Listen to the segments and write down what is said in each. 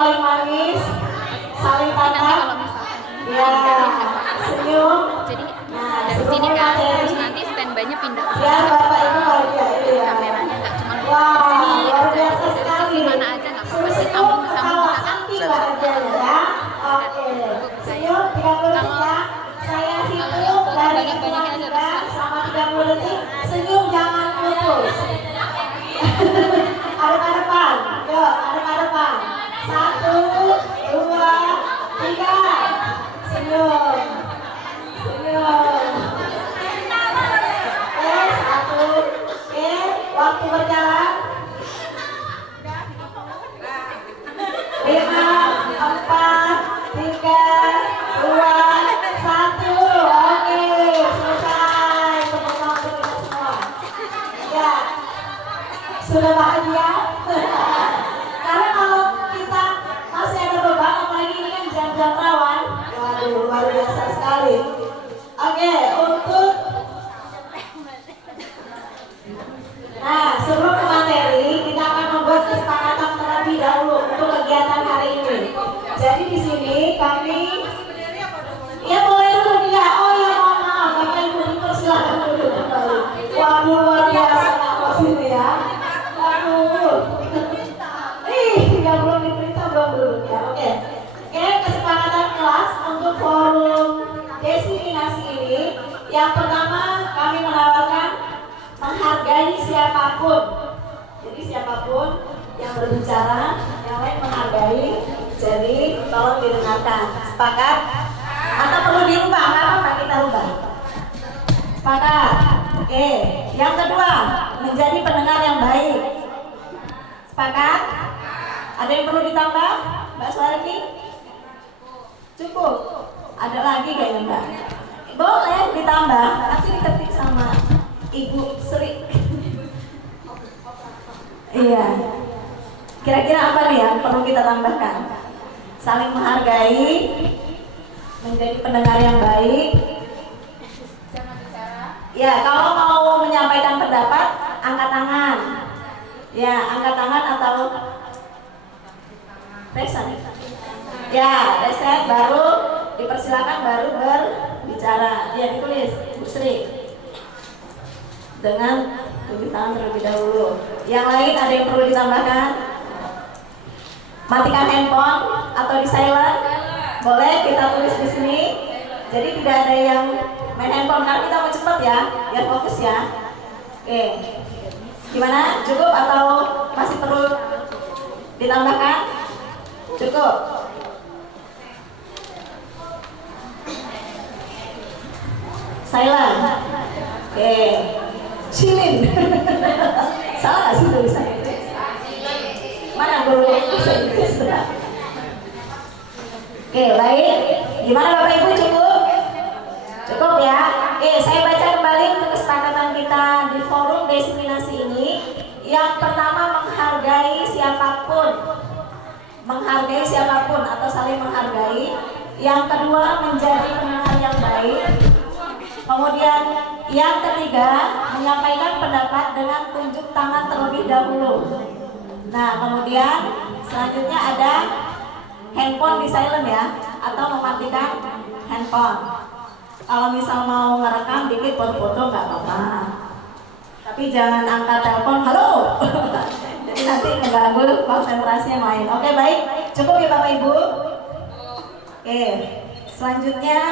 Saling manis, saling tatap, ya, senyum. Jadi Nah, dari sini kan, terus nanti standby-nya pindah ke ya, sana. Bapak Ibu bahagia itu ya. Kameranya nggak cuma di Wah, sini, luar biasa dari sekali. sisi mana aja nggak apa-apa. Senyum Disambung ketawa bisa kan? anti bahagianya ya. Oke, senyum 30 detik ya. Saya hitung dari hitungan 3 sama 30 detik. Senyum jangan putus. Adep-adepan, yuk adep-adepan. 1, 2, 3. Senyum, senyum. Satu. Waktu berjalan. 5, 4, 3, 2, 1. Oke, selesai. Tepuk tangan untuk kita semua. Ya, sudah bahagia? Karena kalau kita masih ada beban, apalagi ini kan jam-jam rawan. Waduh, luar biasa sekali. Oke, nah, sebelum ke materi, kita akan membuat kesepakatan terlebih dahulu untuk kegiatan hari ini. Jadi di sini kami, ya boleh dulu ya. Oh ya, mohon maaf, Bapak Ibu dipersilakan dulu kembali. Waduh, luar biasa nggak sini ya. Waduh. Yang belum diberita belum dulu ya. Oke, kesepakatan kelas untuk forum destinasi ini. Yang pertama kami menawarkan menghargai siapapun. Jadi siapapun yang berbicara, yang lain menghargai. Jadi tolong didengarkan. Sepakat? Atau perlu dirubah? Nggak apa-apa, kita rubah. Sepakat? Oke. Yang kedua, menjadi pendengar yang baik. Sepakat? Ada yang perlu ditambah? Mbak Suwarni? Cukup? Ada lagi kayaknya Mbak? Boleh ditambah, nanti diketik sama Ibu Sri. Iya. Kira-kira apa nih yang perlu kita tambahkan? Saling menghargai, menjadi pendengar yang baik. Ya, kalau mau menyampaikan pendapat, angkat tangan. Ya, angkat tangan atau reset. Ya, reset baru dipersilakan baru berbicara. Ya, ditulis Bu Sri. Dengan tunjuk tangan terlebih dahulu. Yang lain ada yang perlu ditambahkan? Matikan handphone atau di silent? Boleh kita tulis di sini. Jadi tidak ada yang main handphone karena kita mau cepat ya, biar fokus ya. Oke. Gimana? Cukup atau masih perlu ditambahkan? Cukup. Silent. Oke. Cilin. Salah nggak sih tulisannya? Mana guru bahasa Inggris? Oke, baik. Gimana Bapak Ibu, cukup? Cukup ya. Oke, saya baca kembali untuk kesepakatan kita di forum destinasi ini. Yang pertama, menghargai siapapun. Menghargai siapapun atau saling menghargai. Yang kedua, menjadi pendengar yang baik. Kemudian yang ketiga, menyampaikan pendapat dengan tunjuk tangan terlebih dahulu. Nah, kemudian selanjutnya ada handphone di silent ya, atau mematikan handphone. Kalau misal mau ngerekam dikit foto-foto nggak apa-apa. Tapi jangan angkat telepon, halo. Jadi nanti mengganggu konsentrasi yang lain. Oke, baik. Cukup ya Bapak Ibu. Oke, selanjutnya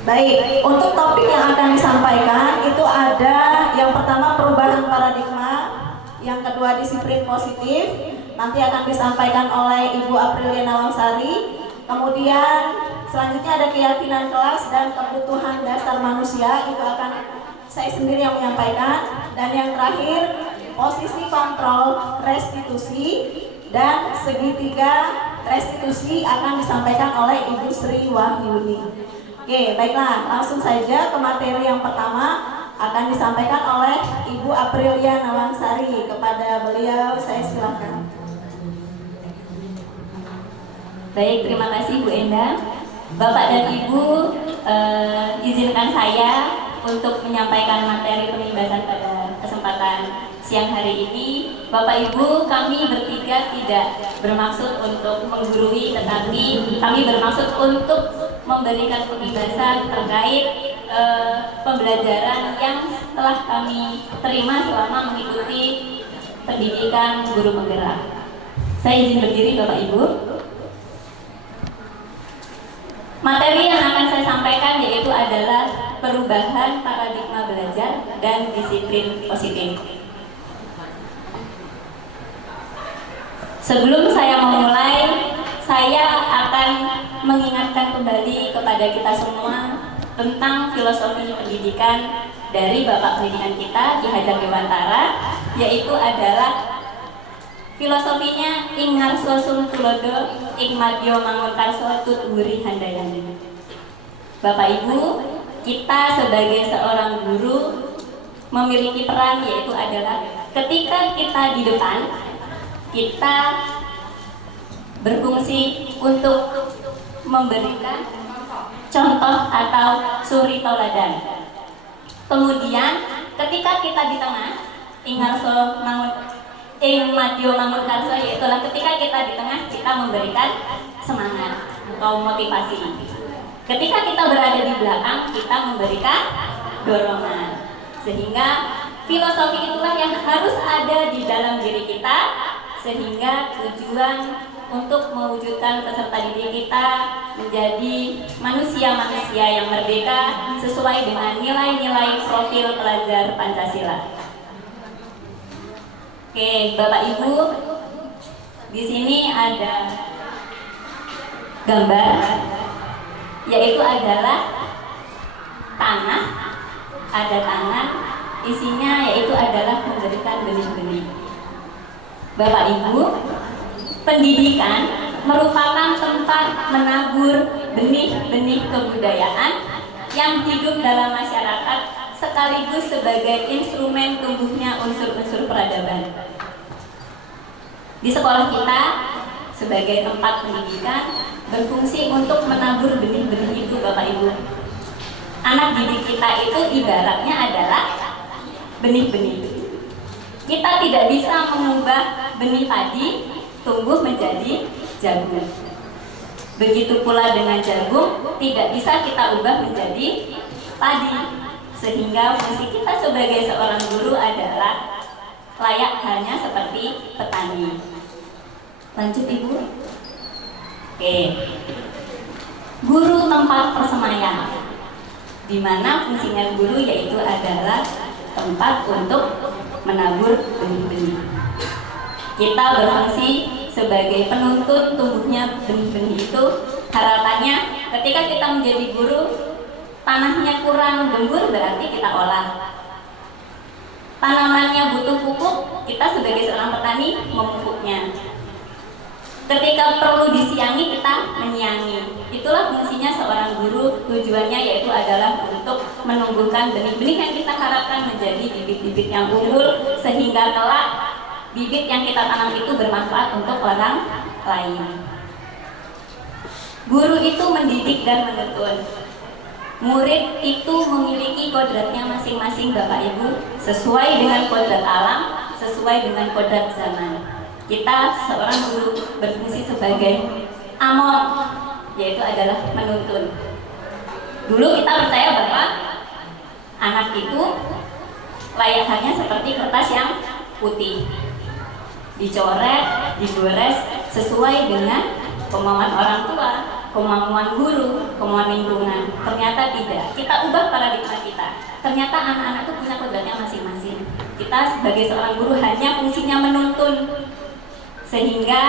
baik, untuk topik yang akan disampaikan itu ada yang pertama perubahan paradigma, yang kedua disiplin positif, nanti akan disampaikan oleh Ibu Aprilia Nawangsari. Kemudian selanjutnya ada keyakinan kelas dan kebutuhan dasar manusia, itu akan saya sendiri yang menyampaikan. Dan yang terakhir posisi kontrol restitusi dan segitiga restitusi akan disampaikan oleh Ibu Sri Wahyuni. Oke, baiklah, langsung saja ke materi yang pertama akan disampaikan oleh Ibu Aprilia Nawangsari. Kepada beliau saya silakan. Baik, terima kasih Bu Enda. Bapak dan Ibu, izinkan saya untuk menyampaikan materi pembahasan pada kesempatan siang hari ini. Bapak Ibu, kami bertiga tidak bermaksud untuk menggurui, tetapi kami bermaksud untuk memberikan pembahasan terkait pembelajaran yang telah kami terima selama mengikuti pendidikan guru penggerak. Saya izin berdiri Bapak Ibu. Materi yang akan saya sampaikan yaitu adalah perubahan paradigma belajar dan disiplin positif. Sebelum saya memulai, saya akan mengingatkan kembali kepada kita semua tentang filosofi pendidikan dari Bapak Pendidikan kita Ki Hajar Dewantara, yaitu adalah filosofinya ing ngarso tulodo ing madya mangunkarso tuturi handayani. Bapak Ibu, kita sebagai seorang guru memiliki peran, yaitu adalah ketika kita di depan, kita berfungsi untuk memberikan contoh atau suri tauladan. Kemudian ketika kita di tengah, ingarso mangun ing madyo mangun karso, yaitu ketika kita di tengah, kita memberikan semangat atau motivasi. Ketika kita berada di belakang, kita memberikan dorongan. Sehingga filosofi itulah yang harus ada di dalam diri kita, sehingga tujuan untuk mewujudkan peserta didik kita menjadi manusia-manusia yang merdeka sesuai dengan nilai-nilai profil pelajar Pancasila. Oke, Bapak Ibu, di sini ada gambar, yaitu adalah tanah, ada tangan, isinya yaitu adalah memberikan benih-benih. Bapak Ibu, pendidikan merupakan tempat menabur benih-benih kebudayaan yang hidup dalam masyarakat sekaligus sebagai instrumen tumbuhnya unsur-unsur peradaban. Di sekolah kita sebagai tempat pendidikan berfungsi untuk menabur benih-benih itu, Bapak Ibu. Anak didik kita itu ibaratnya adalah benih-benih. Kita tidak bisa mengubah benih padi tumbuh menjadi jagung. Begitu pula dengan jagung, tidak bisa kita ubah menjadi padi. Sehingga fungsi kita sebagai seorang guru adalah layak hanya seperti petani. Lanjut Ibu. Oke. Guru tempat persemaian, di mana fungsinya guru yaitu adalah tempat untuk menabur benih-benih. Kita berfungsi sebagai penuntun tumbuhnya benih-benih itu. Harapannya ketika kita menjadi guru, tanahnya kurang gembur berarti kita olah. Tanamannya butuh pupuk, kita sebagai seorang petani memupuknya. Ketika perlu disiangi, kita menyiangi. Itulah fungsinya seorang guru, tujuannya yaitu adalah untuk menumbuhkan benih-benih yang kita harapkan menjadi bibit-bibit yang unggul, sehingga kelak bibit yang kita tanam itu bermanfaat untuk orang lain. Guru itu mendidik dan menuntun. Murid itu memiliki kodratnya masing-masing, Bapak Ibu, sesuai dengan kodrat alam, sesuai dengan kodrat zaman. Kita seorang guru berfungsi sebagai amor, yaitu adalah menuntun. Dulu kita percaya bahwa anak itu layakannya seperti kertas yang putih, dicoret, digores sesuai dengan kemauan orang tua, kemauan guru, kemauan lingkungan. Ternyata tidak. Kita ubah paradigma kita. Ternyata anak-anak itu punya kodratnya masing-masing. Kita sebagai seorang guru hanya fungsinya menuntun, sehingga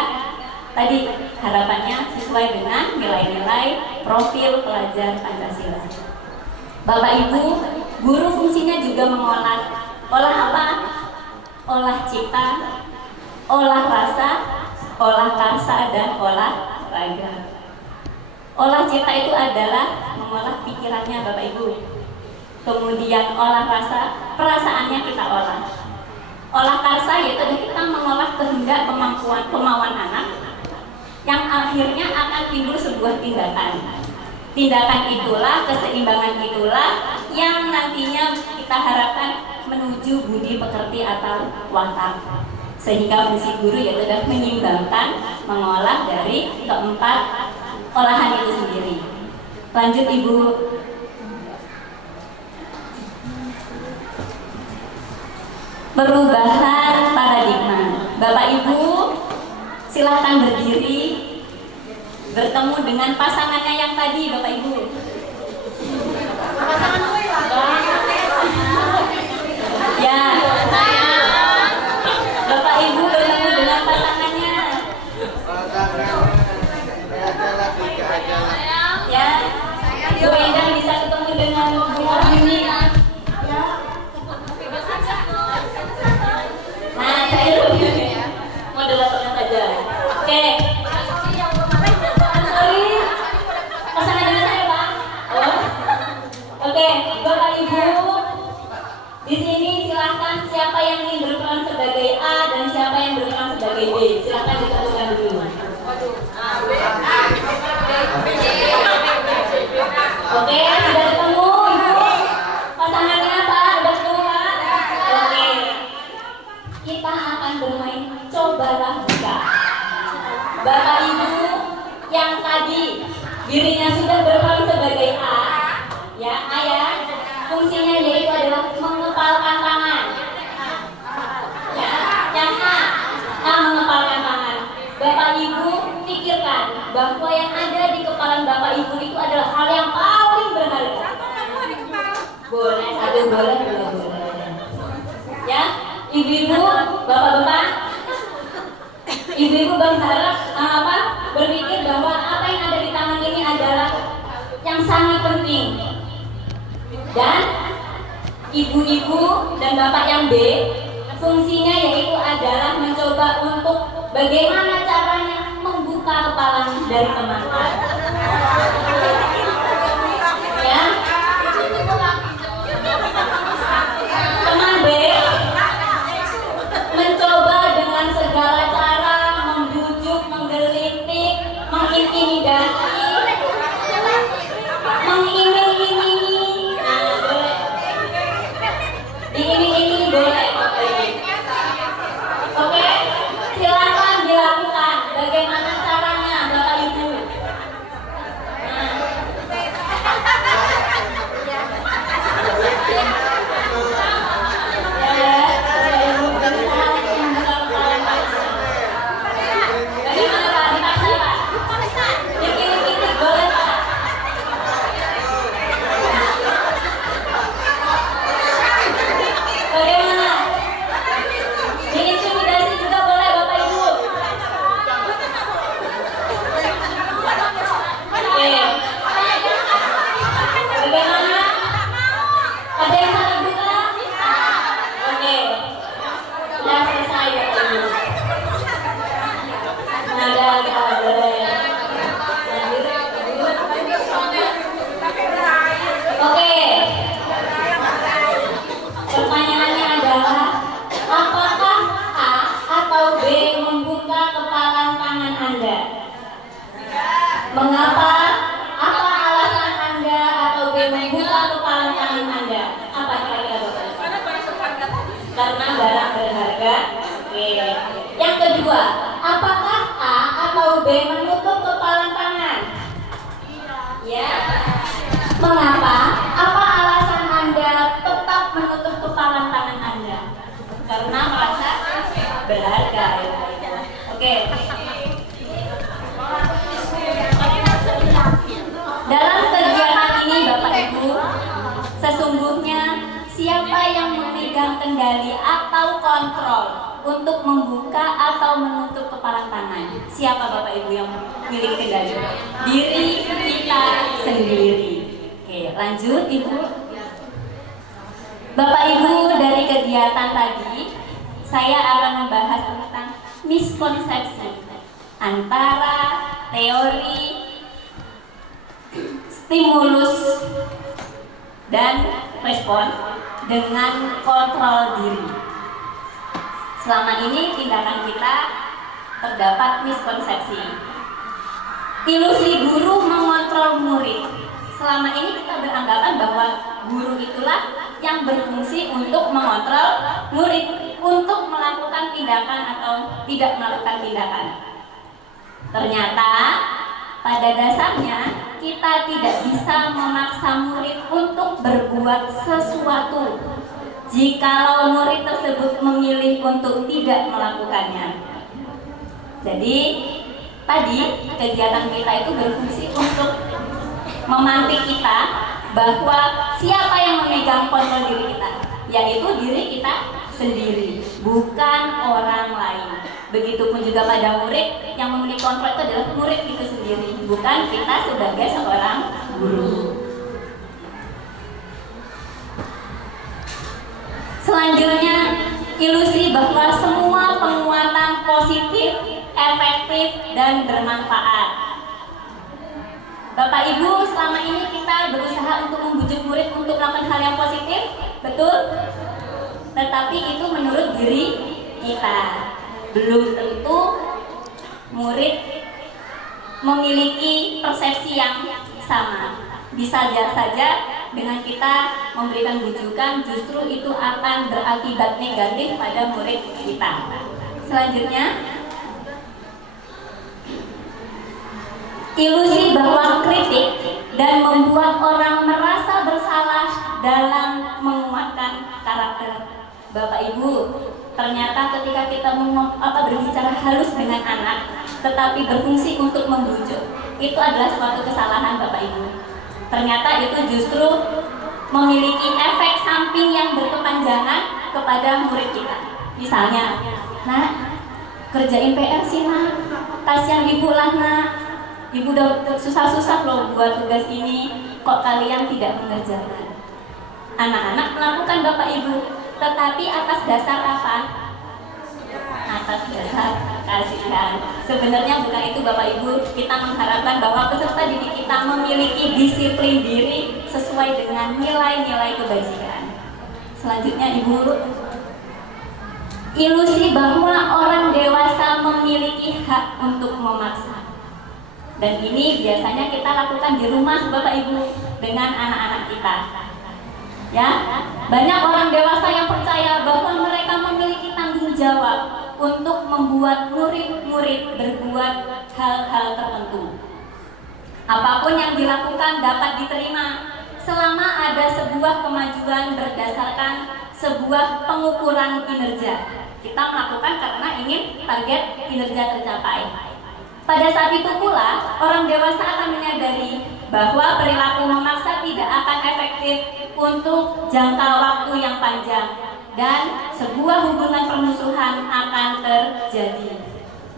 tadi harapannya sesuai dengan nilai-nilai profil pelajar Pancasila. Bapak Ibu, guru fungsinya juga mengolah. Olah apa? Olah cita, olah rasa, olah karsa, dan olah raga. Olah cita itu adalah mengolah pikirannya Bapak Ibu. Kemudian olah rasa, perasaannya kita olah. Olah karsa yaitu kita mengolah kehendak, kemauan anak yang akhirnya akan timbul sebuah tindakan. Tindakan itulah, keseimbangan itulah yang nantinya kita harapkan menuju budi pekerti atau watak. Sehingga fungsi guru yaitu adalah menyimbangkan, mengolah dari keempat olahan itu sendiri. Lanjut Ibu. Perubahan paradigma. Bapak Ibu silahkan berdiri, bertemu dengan pasangannya yang tadi, Bapak Ibu. Ya, Bapak Ibu bertemu dengan pasangannya. Ya, Bu Endang bisa ketemu dengan Bu Yuni. Nah, saya moderatornya saja. Oke. Sorry, pasangan dengan saya Pak. Oh. Oke, Bapak Ibu. Di sini silahkan siapa yang ingin berperan sebagai A dan siapa yang berperan sebagai B. Silahkan ditentukan dulu. Oke, sudah ketemu Ibu? Pasangannya Pak, sudah ketemu Pak? Oke. Kita akan bermain cobalah buka. Bapak Ibu yang tadi dirinya sudah berperan sebagai A, ya, ayah. Fungsinya yaitu adalah mengepalkan tangan. Ya, yang A mengepalkan tangan. Bapak Ibu pikirkan bahwa yang ada di kepala Bapak Ibu itu adalah hal yang paling berharga. Boleh satu, boleh dua, boleh. Ya, ibu-ibu, bapak-bapak, ibu-ibu berharap berpikir bahwa apa yang ada di tangan ini adalah yang sangat penting. Dan ibu-ibu dan bapak yang B, fungsinya yaitu adalah mencoba untuk bagaimana caranya membuka kepala dari teman A. Ya. Teman B mencoba dengan segala cara membujuk, menggelitik, mengintimidasi, mengiming-imingi. Diiming-imingi boleh. Oke, silakan dilakukan. Bagaimana caranya, Bapak Ibu? Bagaimana Pak? Dipaksa Pak? Dikit-dikit boleh Pak? Bagaimana? Diintimidasi juga boleh Bapak Ibu? Oke. Bagaimana? Ada yang salah buka? Oke. Sudah selesai Bapak Ibu. Ada kita boleh. Oke. Pertanyaannya adalah, apakah A atau B membuka kepalan tangan Anda? Mengapa? Apa alasan Anda atau B membuka kepalan tangan Anda? Apa kira-kira Bapak? Karena barang berharga. Oke. Yang kedua, apakah A atau B menutup kepalan tangan? Ya. Mengapa? Apa alasan Anda tetap menutup kepalan tangan Anda? Karena merasa berharga. Oke. Dalam kegiatan ini Bapak Ibu, sesungguhnya siapa yang memegang kendali atau kontrol untuk membuka atau menutup kepalan tangan? Siapa Bapak Ibu yang memiliki kendali? Diri kita sendiri. Oke, lanjut Ibu. Bapak Ibu, dari kegiatan tadi saya akan membahas tentang miskonsepsi antara teori, stimulus, dan respon dengan kontrol diri. Selama ini tindakan kita terdapat miskonsepsi. Ilusi guru mengontrol murid. Selama ini kita beranggapan bahwa guru itulah yang berfungsi untuk mengontrol murid untuk melakukan tindakan atau tidak melakukan tindakan. Ternyata pada dasarnya kita tidak bisa memaksa murid untuk berbuat sesuatu jikalau murid tersebut memilih untuk tidak melakukannya. Jadi tadi kegiatan kita itu berfungsi untuk memantik kita bahwa siapa yang memegang kontrol diri kita, yaitu diri kita sendiri, bukan orang lain. Begitupun juga pada murid, yang memiliki kontrol itu adalah murid itu sendiri, bukan kita sebagai seorang guru. Selanjutnya, ilusi bahwa semua penguatan positif, efektif, dan bermanfaat. Bapak Ibu, selama ini kita berusaha untuk membujuk murid untuk melakukan hal yang positif, betul? Tetapi itu menurut diri kita. Belum tentu murid memiliki persepsi yang sama. Bisa saja dengan kita memberikan bujukan justru itu akan berakibat negatif pada murid kita. Selanjutnya, ilusi bahwa kritik dan membuat orang merasa bersalah dalam menguatkan karakter. Bapak Ibu, ternyata ketika kita berbicara halus dengan anak tetapi berfungsi untuk membujuk, itu adalah suatu kesalahan Bapak Ibu. Ternyata itu justru memiliki efek samping yang berkepanjangan kepada murid kita. Misalnya, nak, kerjain PR sih nak, kasihan ibu lah nak, ibu udah susah-susah loh buat tugas ini, kok kalian tidak mengerjakan. Anak-anak melakukan Bapak Ibu, tetapi atas dasar apa? Atas dasar kasihan. Sebenarnya bukan itu Bapak Ibu. Kita mengharapkan bahwa peserta didik kita memiliki disiplin diri sesuai dengan nilai-nilai kebajikan. Selanjutnya Ibu, ilusi bahwa orang dewasa memiliki hak untuk memaksa. Dan ini biasanya kita lakukan di rumah Bapak Ibu dengan anak-anak kita. Ya, banyak orang dewasa yang percaya bahwa mereka memiliki tanggung jawab untuk membuat murid-murid berbuat hal-hal tertentu. Apapun yang dilakukan dapat diterima selama ada sebuah kemajuan berdasarkan sebuah pengukuran kinerja. Kita melakukan karena ingin target kinerja tercapai. Pada saat itu pula, orang dewasa akan menyadari bahwa perilaku memaksa tidak akan efektif untuk jangka waktu yang panjang dan sebuah hubungan permusuhan akan terjadi.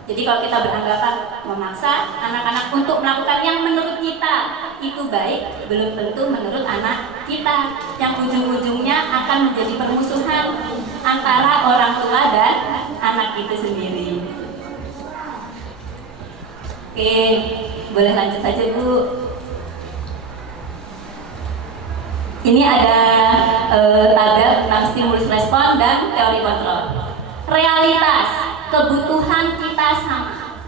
Jadi kalau kita beranggapan memaksa anak-anak untuk melakukan yang menurut kita itu baik, belum tentu menurut anak kita, yang ujung-ujungnya akan menjadi permusuhan antara orang tua dan anak itu sendiri. Oke, boleh lanjut saja Bu. Ini ada tabel tentang stimulus respon dan teori kontrol. Realitas, kebutuhan kita sama.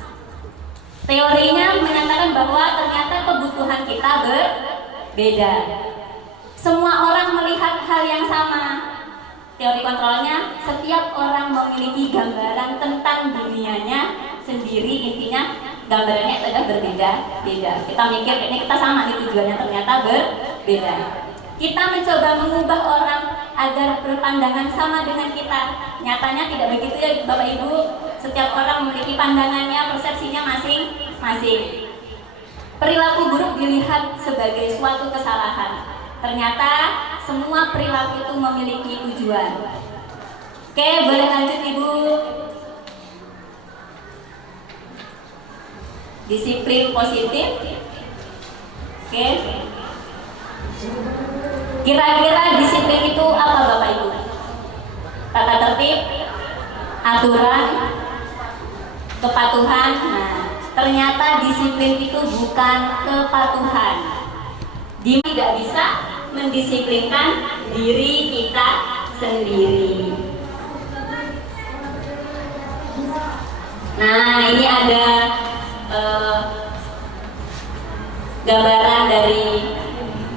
Teorinya menyatakan bahwa ternyata kebutuhan kita berbeda. Semua orang melihat hal yang sama. Teori kontrolnya, setiap orang memiliki gambaran tentang dunianya sendiri, intinya gambarannya itu adalah berbeda-beda. Kita mikir ini kita sama nih tujuannya, ternyata berbeda. Kita mencoba mengubah orang agar berpandangan sama dengan kita. Nyatanya tidak begitu ya Bapak Ibu. Setiap orang memiliki pandangannya, persepsinya masing-masing. Perilaku buruk dilihat sebagai suatu kesalahan. Ternyata semua perilaku itu memiliki tujuan. Oke, boleh lanjut Ibu. Disiplin positif. Oke. Kira-kira disiplin itu apa Bapak Ibu? Tata tertib, aturan, kepatuhan. Nah, ternyata disiplin itu bukan kepatuhan. Dia tidak bisa mendisiplinkan diri kita sendiri. Nah, ini ada gambaran dari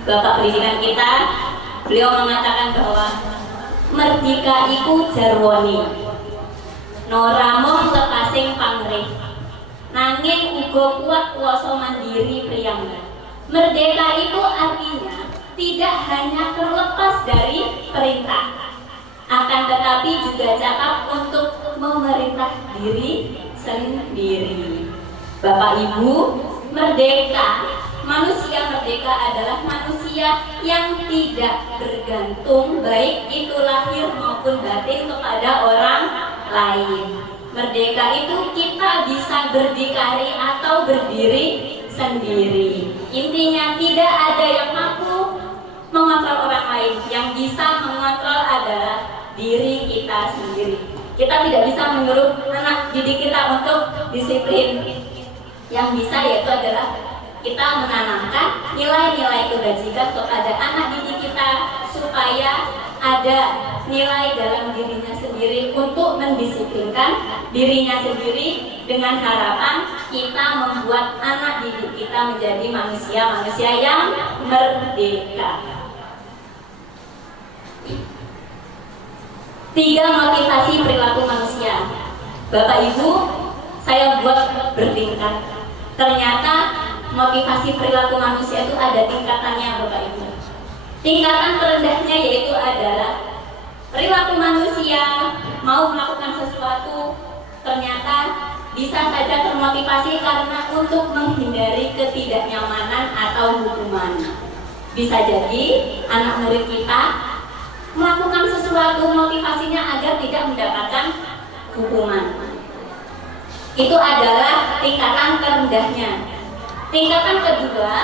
Bapak pendidikan kita Beliau mengatakan bahwa merdeka iku jarwoni noramong lekasing pamrih nanging uga kuat kuasa mandiri priyambak. Merdeka itu artinya tidak hanya terlepas dari perintah, akan tetapi juga cakap untuk memerintah diri sendiri. Bapak Ibu, merdeka, manusia merdeka adalah manusia yang tidak bergantung baik itu lahir maupun batin kepada orang lain. Merdeka itu kita bisa berdikari atau berdiri sendiri. Intinya tidak ada yang mampu mengontrol orang lain. Yang bisa mengontrol adalah diri kita sendiri. Kita tidak bisa menyuruh anak didik kita untuk disiplin. Yang bisa yaitu adalah kita menanamkan nilai-nilai kebajikan kepada anak didik kita supaya ada nilai dalam dirinya sendiri untuk mendisiplinkan dirinya sendiri dengan harapan kita membuat anak didik kita menjadi manusia-manusia yang merdeka. 3 motivasi perilaku manusia. Bapak Ibu, saya buat bertingkat. Ternyata motivasi perilaku manusia itu ada tingkatannya Bapak Ibu. Tingkatan terendahnya yaitu adalah perilaku manusia mau melakukan sesuatu ternyata bisa saja termotivasi karena untuk menghindari ketidaknyamanan atau hukuman. Bisa jadi anak murid kita melakukan sesuatu motivasinya agar tidak mendapatkan hukuman. Itu adalah tingkatan terendahnya. Tingkatan kedua,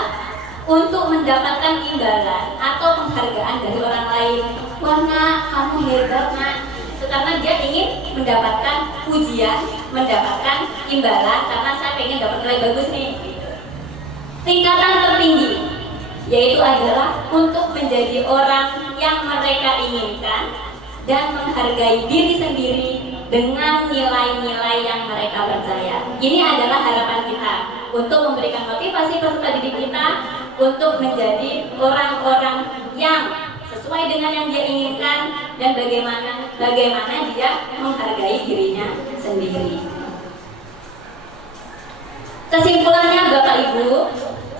untuk mendapatkan imbalan atau penghargaan dari orang lain. Wah nak, kamu hebat nak. Itu karena dia ingin mendapatkan pujian, mendapatkan imbalan karena saya pengen dapat nilai bagus nih. Tingkatan tertinggi yaitu adalah untuk menjadi orang yang mereka inginkan dan menghargai diri sendiri dengan nilai-nilai yang mereka percaya. Ini adalah harapan kita untuk memberikan motivasi peserta didik kita untuk menjadi orang-orang yang sesuai dengan yang dia inginkan dan bagaimana dia menghargai dirinya sendiri. Kesimpulannya Bapak Ibu,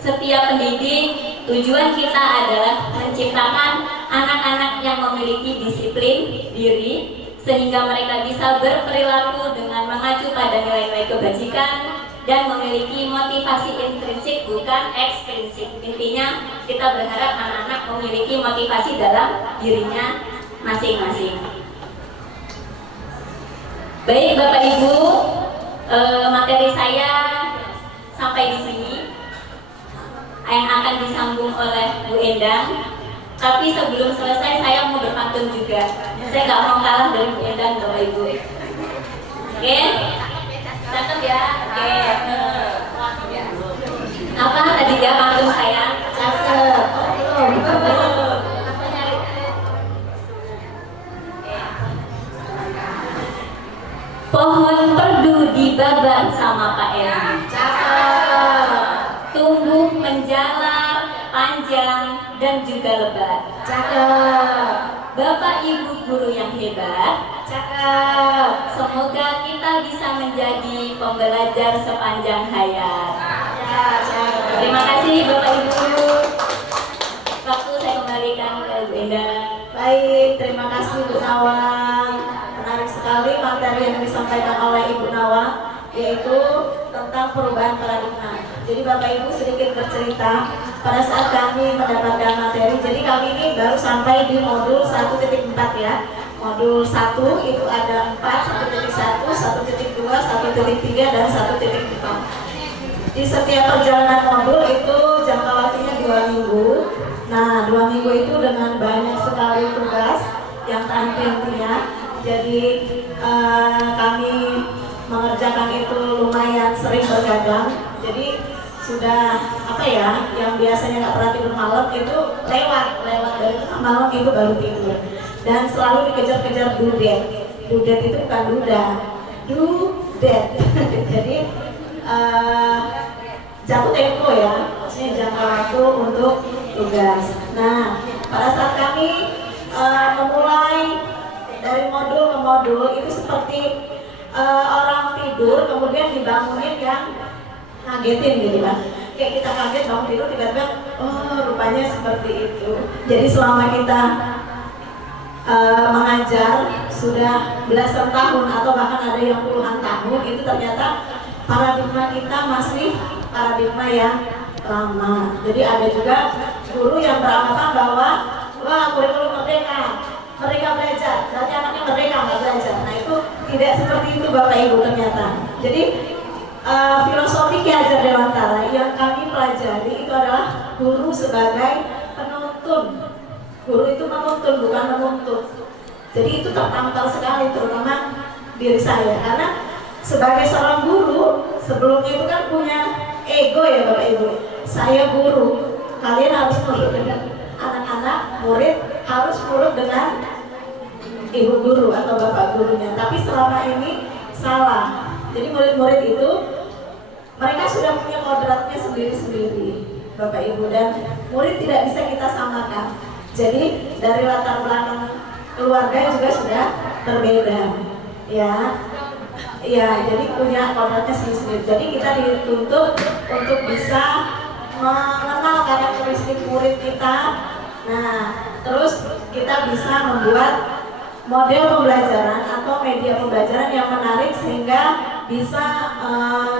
setiap pendidik tujuan kita adalah menciptakan anak-anak yang memiliki disiplin diri sehingga mereka bisa berperilaku dengan mengacu pada nilai-nilai kebajikan dan memiliki motivasi intrinsik bukan ekstrinsik. Intinya kita berharap anak-anak memiliki motivasi dalam dirinya masing-masing. Baik Bapak Ibu, materi saya sampai di sini yang akan disambung oleh Bu Endang. Tapi sebelum selesai saya mau berpantun juga. Saya nggak mau kalah dari Bu Endang Bapak Ibu. Oke? Cakep ya? Oke. Apa tadi ya pantun saya? Cakep. Pohon perdu dibabat sama Pak Eri. Cakep. Tumbuh menjalar, panjang dan juga lebat. Cakep. Bapak Ibu guru yang hebat. Cakep. Semoga kita bisa menjadi pembelajar sepanjang hayat. Cakep. Terima kasih Bapak Ibu. Waktu saya kembalikan ke Bu Endang. Baik, terima kasih Bu Nawang. Menarik sekali materi yang disampaikan oleh Ibu Nawang, yaitu tentang perubahan paradigma. Jadi Bapak Ibu sedikit bercerita pada saat kami mendapatkan materi. Jadi kami ini baru sampai di modul 1.4 ya. Modul 1 itu ada 4, 1.1, 1.2, 1.3 dan 1.4. Di setiap perjalanan modul itu jangka waktunya 2 minggu. Nah, 2 minggu itu dengan banyak sekali tugas yang henti-hentinya. Jadi kami mengerjakan itu lumayan sering bergadang. Jadi sudah apa ya, yang biasanya nggak pernah tidur malam itu lewat dari tengah malam itu baru tidur. Dan selalu dikejar-kejar dudet. Dudet itu bukan duda, dudet. Jadi jatuh tempo ya, maksudnya jangka waktu untuk tugas. Nah, pada saat kami kami memulai dari modul ke modul itu seperti orang tidur kemudian dibangunin yang ngagetin gitu kan. Kayak kita kaget bangun tidur tiba-tiba oh rupanya seperti itu. Jadi selama kita mengajar sudah belasan tahun atau bahkan ada yang puluhan tahun, itu ternyata paradigma kita masih paradigma yang lama. Jadi ada juga guru yang beranggapan bahwa wah kurikulum merdeka, mereka belajar, berarti anaknya merdeka nggak belajar. Nah itu tidak seperti itu Bapak Ibu ternyata. Jadi filosofi Ki Hajar Dewantara yang kami pelajari itu adalah guru sebagai penuntun. Guru itu menuntun bukan menuntut. Jadi itu tertampar sekali terutama diri saya karena sebagai seorang guru sebelumnya itu kan punya ego ya Bapak Ibu. Saya guru, kalian harus nurut dengan anak-anak, murid harus nurut dengan ibu guru atau bapak gurunya. Tapi selama ini salah. Jadi murid-murid itu mereka sudah punya kodratnya sendiri-sendiri Bapak Ibu, dan murid tidak bisa kita samakan. Jadi dari latar belakang keluarga juga sudah berbeda ya. Ya, jadi punya kodratnya sendiri-sendiri. Jadi kita dituntut untuk bisa mengenal karakteristik murid kita. Nah, terus kita bisa membuat model pembelajaran atau media pembelajaran yang menarik sehingga bisa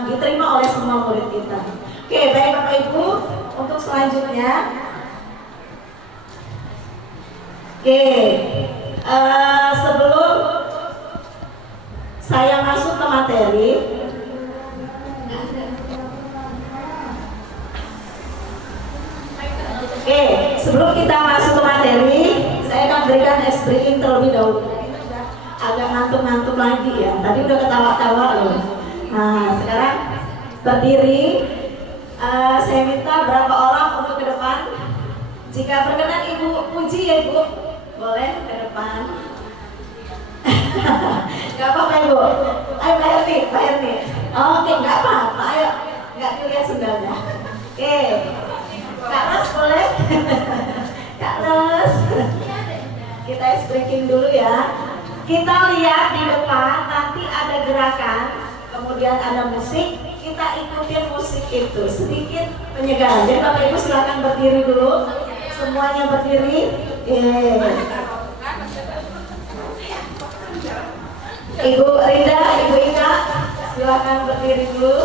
diterima oleh semua murid kita. Oke, baik Bapak Ibu, untuk selanjutnya, sebelum saya masuk ke materi, sebelum kita masuk ke materi, saya akan berikan ice breaking terlebih dahulu. Agak ngantuk-ngantuk lagi ya. Tadi udah ketawa-tawa loh. Nah, sekarang berdiri. Saya minta berapa orang untuk ke depan. Jika berkenan Ibu puji ya Ibu, boleh ke depan. Gak apa-apa Ibu. Ayo Pak Herni. Oke, gak apa-apa. Ayo, gak dilihat sendalnya. Oke. Kak Ros boleh? Kak Ros. Kita ice breaking dulu ya. Kita lihat di depan nanti ada gerakan, kemudian ada musik. Kita ikutin musik itu, sedikit penyegaran. Jadi Bapak Ibu silakan berdiri dulu. Semuanya berdiri. Ibu Rinda, Ibu Ika, silakan berdiri dulu.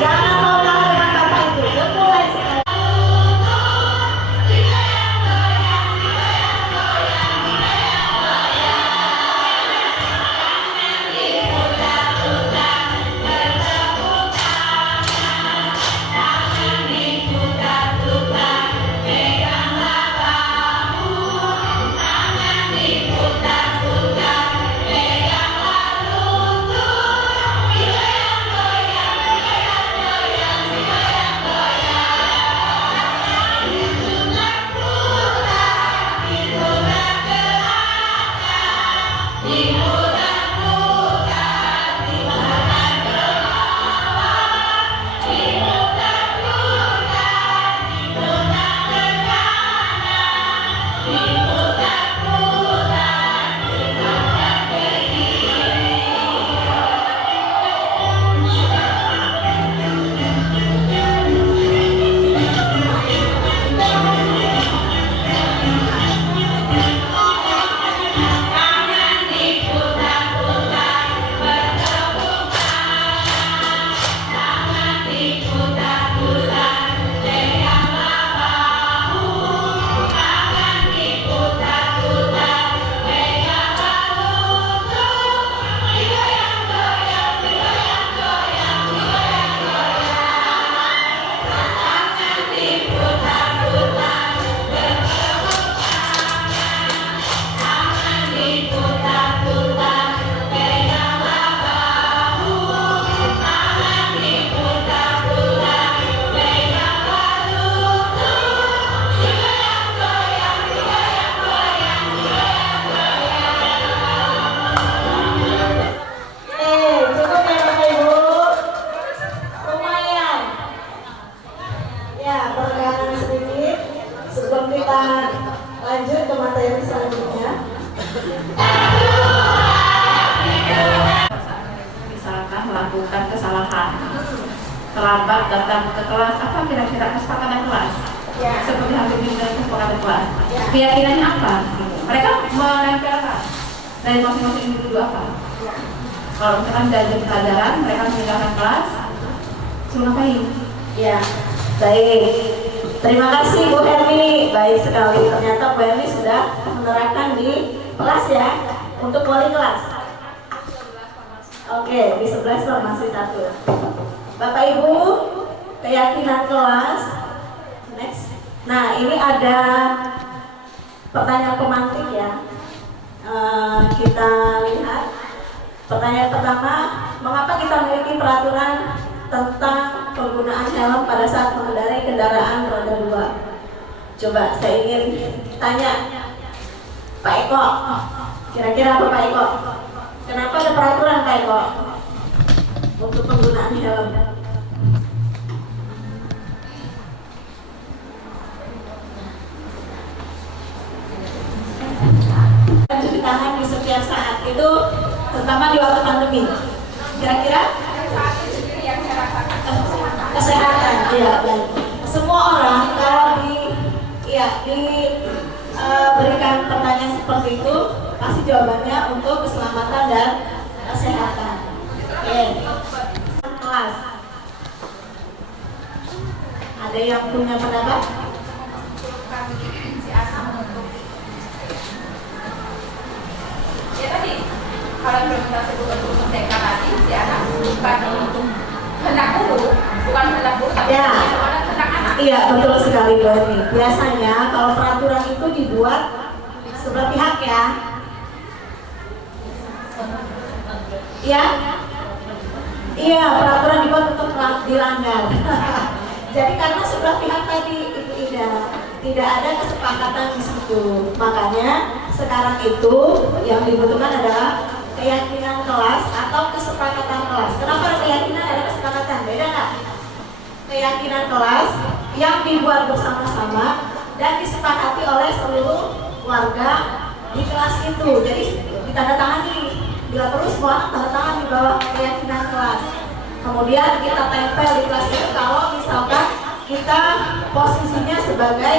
Jangan mau kalah dengan Bapak Ibu. Mulai sekarang. Misalkan melakukan kesalahan, terlambat datang ke kelas, apa kira-kira kesepakatan kelas? Seperti hampir dengan kesepakatan kelas. Keyakinannya apa? Mereka menempelkan dari masing-masing individu apa? Kalau misalkan dari pelajaran, mereka meninggalkan kelas, suruh ngapain? Ya, baik. Terima kasih Bu Hermi. Baik sekali. Ternyata Bu Hermi sudah menerapkan di kelas ya untuk wali kelas. Oke, di 11 formasi 1. Bapak Ibu, keyakinan kelas. Next. Nah, ini ada pertanyaan pemantik ya. Kita lihat. Pertanyaan pertama, mengapa kita memiliki peraturan tentang penggunaan helm pada saat mengendarai kendaraan roda 2? Coba saya ingin tanya Pak Eko, kira-kira apa Pak Eko? Kenapa ada peraturan Pak Eko untuk penggunaan helm? Cuci tangan di setiap saat itu, terutama di waktu pandemi. Kira-kira kesehatan, ya. Semua orang kalau diberikan pertanyaan seperti itu, pasti jawabannya untuk keselamatan dan kesehatan. Oke. Kelas. Ada yang punya pendapat? Ya tadi, kalau kita sebut untuk merdeka tadi, si anak bukan hendak guru, bukan hendak guru, tapi Ya. hendak anak. Iya, betul sekali Bu Eni. Biasanya kalau peraturan itu dibuat sebelah pihak ya. Iya? Iya, peraturan dibuat untuk dilanggar. Jadi karena sebelah pihak tadi itu tidak ada kesepakatan di situ. Makanya sekarang itu yang dibutuhkan adalah keyakinan kelas atau kesepakatan kelas. Kenapa ada keyakinan, ada kesepakatan? Beda nggak? Keyakinan kelas yang dibuat bersama-sama dan disepakati oleh seluruh warga di kelas itu. Jadi ditandatangani, bila perlu semua tanda tangan di bawah keyakinan kelas. Kemudian kita tempel di kelas itu kalau misalkan kita posisinya sebagai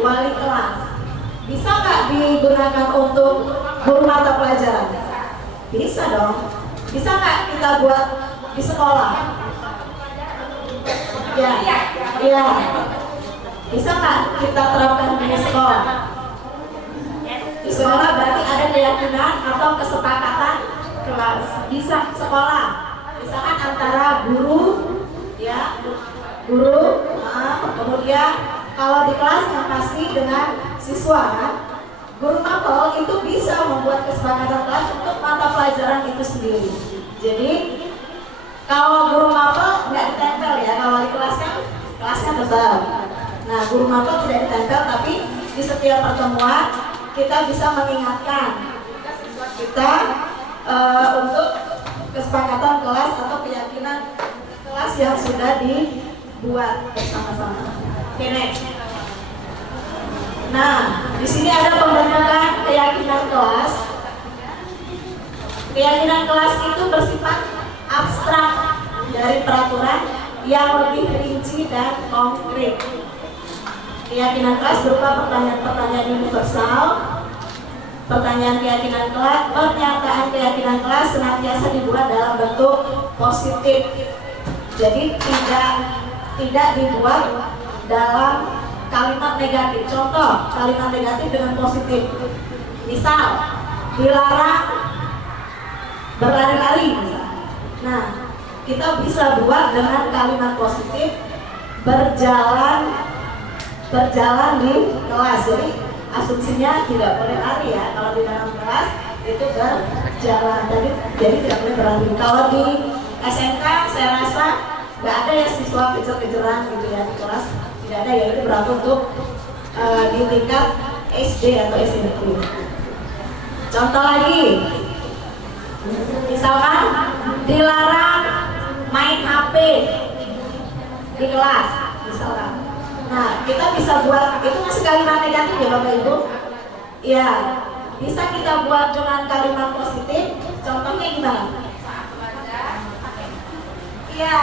wali kelas. Bisa nggak digunakan untuk guru mata pelajaran? Bisa dong. Bisa nggak kita buat di sekolah? Ya, iya. Bisa nggak kita terapkan di sekolah? Di sekolah berarti ada keyakinan atau kesepakatan kelas. Bisa sekolah, misalkan antara guru, ya, kemudian kalau di kelas yang pasti dengan siswa, kan? Guru mapel itu bisa membuat kesepakatan kelas untuk mata pelajaran itu sendiri. Jadi kalau guru mapel nggak ditempel ya, kalau di kelas kan kelasnya tetap. Nah, guru mapel tidak ditempel, tapi di setiap pertemuan kita bisa mengingatkan siswa kita untuk kesepakatan kelas atau keyakinan kelas yang sudah dibuat bersama-sama. Oke, next. Nah, di sini ada pembentukan keyakinan kelas. Keyakinan kelas itu bersifat abstrak dari peraturan yang lebih rinci dan konkret. Keyakinan kelas berupa pertanyaan-pertanyaan universal. Pertanyaan keyakinan kelas, pernyataan keyakinan kelas senantiasa dibuat dalam bentuk positif. Jadi tidak dibuat dalam kalimat negatif. Contoh kalimat negatif dengan positif. Misal, dilarang berlari-lari. Nah, kita bisa buat dengan kalimat positif berjalan di kelas. Jadi asumsinya tidak boleh lari ya. Kalau di dalam kelas itu berjalan. Jadi tidak boleh berlari. Kalau di SMK saya rasa nggak ada ya siswa kejar-kejaran gitu ya di kelas. Tidak ada ya, itu berlaku untuk di tingkat SD atau SMP. Contoh lagi, misalkan dilarang main HP di kelas, misalkan. Nah, kita bisa buat, itu masih kalimat negatif ya Bapak Ibu? Ya, bisa kita buat dengan kalimat positif. Contohnya gimana? Iya,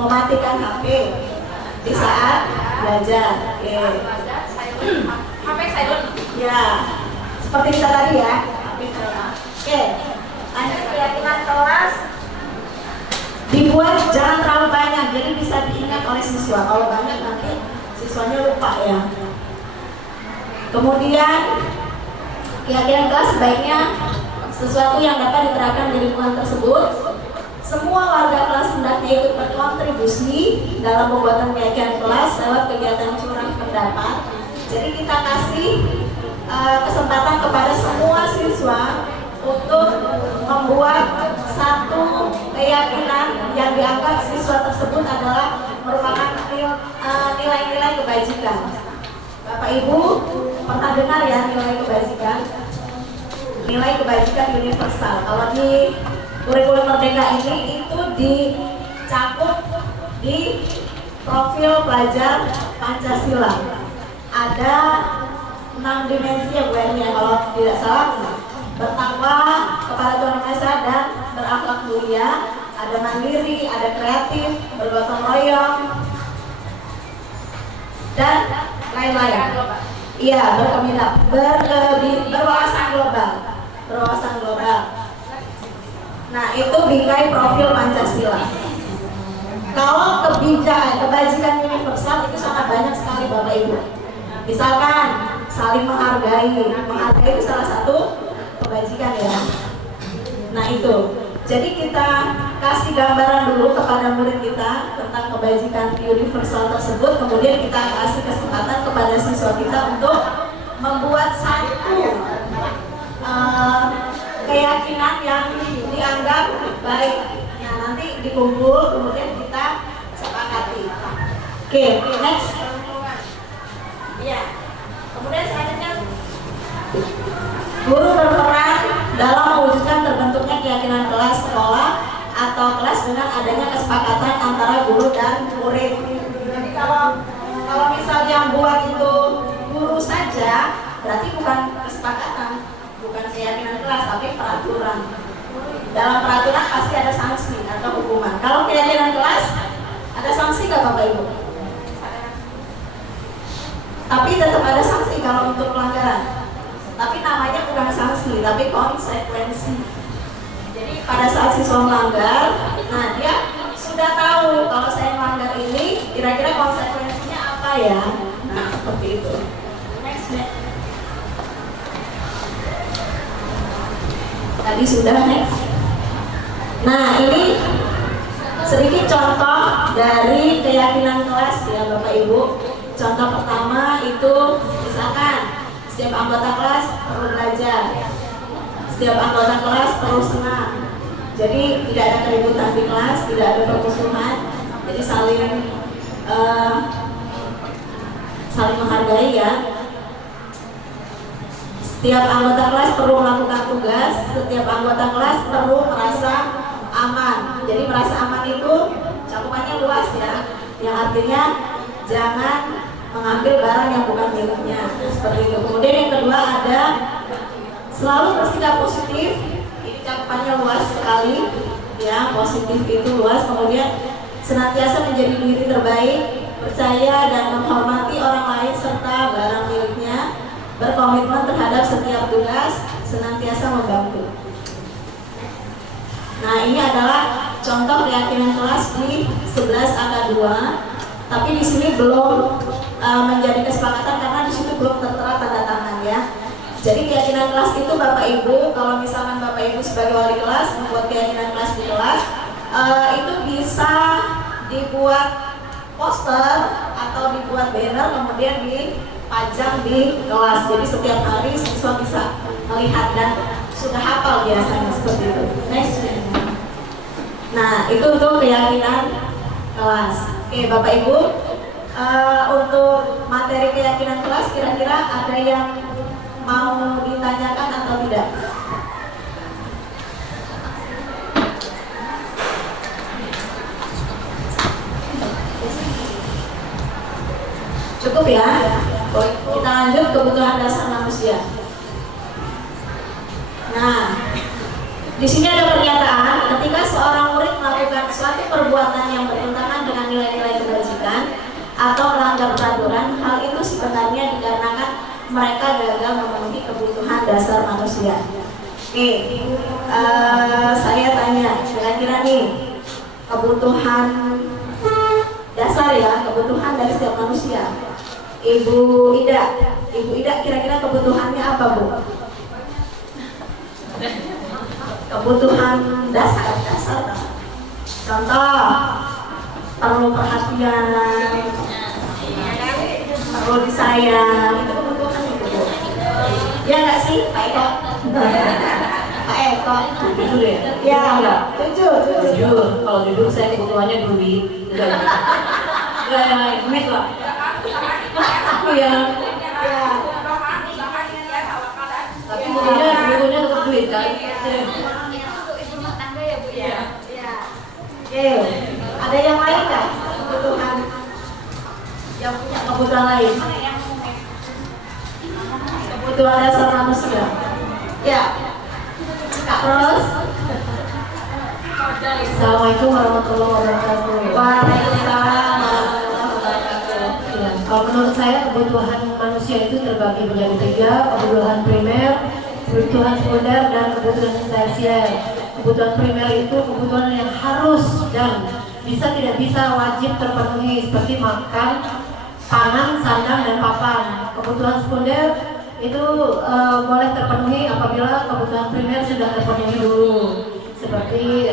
mematikan HP di saat belajar. Oke. HP silent. Ya, seperti kita tadi ya. HP silent. Oke. Lanjut, keyakinan kelas dibuat jangan terlalu banyak, jadi bisa diingat oleh siswa. Kalau banyak nanti siswanya lupa ya. Kemudian keyakinan kelas sebaiknya sesuatu yang dapat diterapkan di lingkungan tersebut. Semua warga kelas hendaknya ikut berkontribusi dalam pembuatan keyakinan kelas lewat kegiatan curang pendapat. Jadi kita kasih kesempatan kepada semua siswa untuk membuat satu keyakinan yang dianggap siswa tersebut adalah merupakan nilai-nilai kebajikan. Bapak Ibu pernah dengar ya nilai kebajikan? Nilai kebajikan universal. Kalau di kurikulum Merdeka ini itu dicakup di profil pelajar Pancasila. Ada 6 dimensi ya Bu Erni, kalau tidak salah. Bertakwa kepada Tuhan Yang Maha Esa dan berakhlak mulia, ada mandiri, ada kreatif, bergotong royong, dan lain-lain. Iya, berwawasan global. Berwawasan global. Nah, itu bingkai profil Pancasila. Kalau kebajikan universal itu sangat banyak sekali Bapak Ibu. Misalkan saling menghargai. Menghargai itu salah satu kebajikan ya. Nah itu, jadi kita kasih gambaran dulu kepada murid kita tentang kebajikan universal tersebut. Kemudian kita kasih kesempatan kepada siswa kita untuk membuat satu keyakinan yang dianggap baik. Nah nanti dikumpul, kemudian kita sepakati. Oke, next. Ya, kemudian selanjutnya guru berperan dalam mewujudkan terbentuknya keyakinan kelas sekolah atau kelas dengan adanya kesepakatan antara guru dan murid. Jadi kalau misalnya buat itu guru saja, berarti bukan kesepakatan, bukan keyakinan kelas, tapi peraturan. Dalam peraturan pasti ada sanksi atau hukuman. Kalau keyakinan kelas, ada sanksi nggak Bapak Ibu? Tapi tetap ada sanksi kalau untuk pelanggaran. Tapi namanya bukan sanksi, tapi konsekuensi. Jadi pada saat siswa melanggar, nah dia sudah tahu kalau saya melanggar ini, kira-kira konsekuensinya apa ya? Nah seperti itu. Next. Tadi sudah next. Nah ini sedikit contoh dari keyakinan kelas ya Bapak Ibu. Contoh pertama itu misalkan setiap anggota kelas perlu belajar, setiap anggota kelas perlu senang. Jadi tidak ada keributan di kelas, tidak ada permusuhan. Jadi saling menghargai ya. Setiap anggota kelas perlu melakukan tugas, setiap anggota kelas perlu merasa aman. Jadi merasa aman itu cakupannya luas ya. Yang artinya jangan mengambil barang yang bukan miliknya, seperti itu. Kemudian yang kedua ada selalu bersikap positif. Ini cakupannya luas sekali ya, positif itu luas. Kemudian senantiasa menjadi diri terbaik, percaya dan menghormati orang lain serta barang miliknya, berkomitmen terhadap setiap tugas, senantiasa membantu. Nah ini adalah contoh keyakinan kelas di 11 angka 2. Tapi di sini belum menjadi kesepakatan karena di situ belum tertera tanda tangan ya. Jadi keyakinan kelas itu Bapak Ibu, kalau misalkan Bapak Ibu sebagai wali kelas membuat keyakinan kelas di kelas, itu bisa dibuat poster atau dibuat banner kemudian dipajang di kelas. Jadi setiap hari siswa bisa melihat dan sudah hafal biasanya seperti itu. Next. Nah itu untuk keyakinan kelas. Oke Bapak Ibu, untuk materi keyakinan kelas kira-kira ada yang mau ditanyakan atau tidak? Cukup ya? Kita lanjut kebutuhan dasar manusia. Di sini ada pernyataan, ketika seorang murid melakukan suatu perbuatan yang bertentangan dengan nilai-nilai kebajikan atau melanggar peraturan, hal itu sebenarnya dikarenakan mereka gagal memenuhi kebutuhan dasar manusia. Oke, saya tanya, kira-kira nih kebutuhan dasar ya, kebutuhan dari setiap manusia. Ibu Ida kira-kira kebutuhannya apa, Bu? Kebutuhan dasar. Contoh, perlu perhatian, perlu disayang, itu kebutuhan itu, Bu. Ya nggak sih, Pak Eko? Pak Eko, Jujur ya? ya, Enggak? jujur. Kalau jujur saya kebutuhannya duit. Enggak yang lain, duit lah. Iya. Ya. Tapi butuhnya tetap duit kan? Ibu rumah tangga ya, Bu ya. Oke, ada yang lain nggak? Kebutuhan yang punya kebutuhan lain? Kebutuhan dasar manusia. Ya. Terus? Assalamualaikum warahmatullahi wabarakatuh. Waalaikumsalam warahmatullahi wabarakatuh. Ya, kalau menurut saya kebutuhan manusia itu terbagi menjadi 3, kebutuhan primer, kebutuhan sekunder, dan kebutuhan tersier. Kebutuhan primer itu kebutuhan yang harus dan tidak bisa wajib terpenuhi seperti makan, pangan, sandang, dan papan. Kebutuhan sekunder itu boleh terpenuhi apabila kebutuhan primer sudah terpenuhi dulu, seperti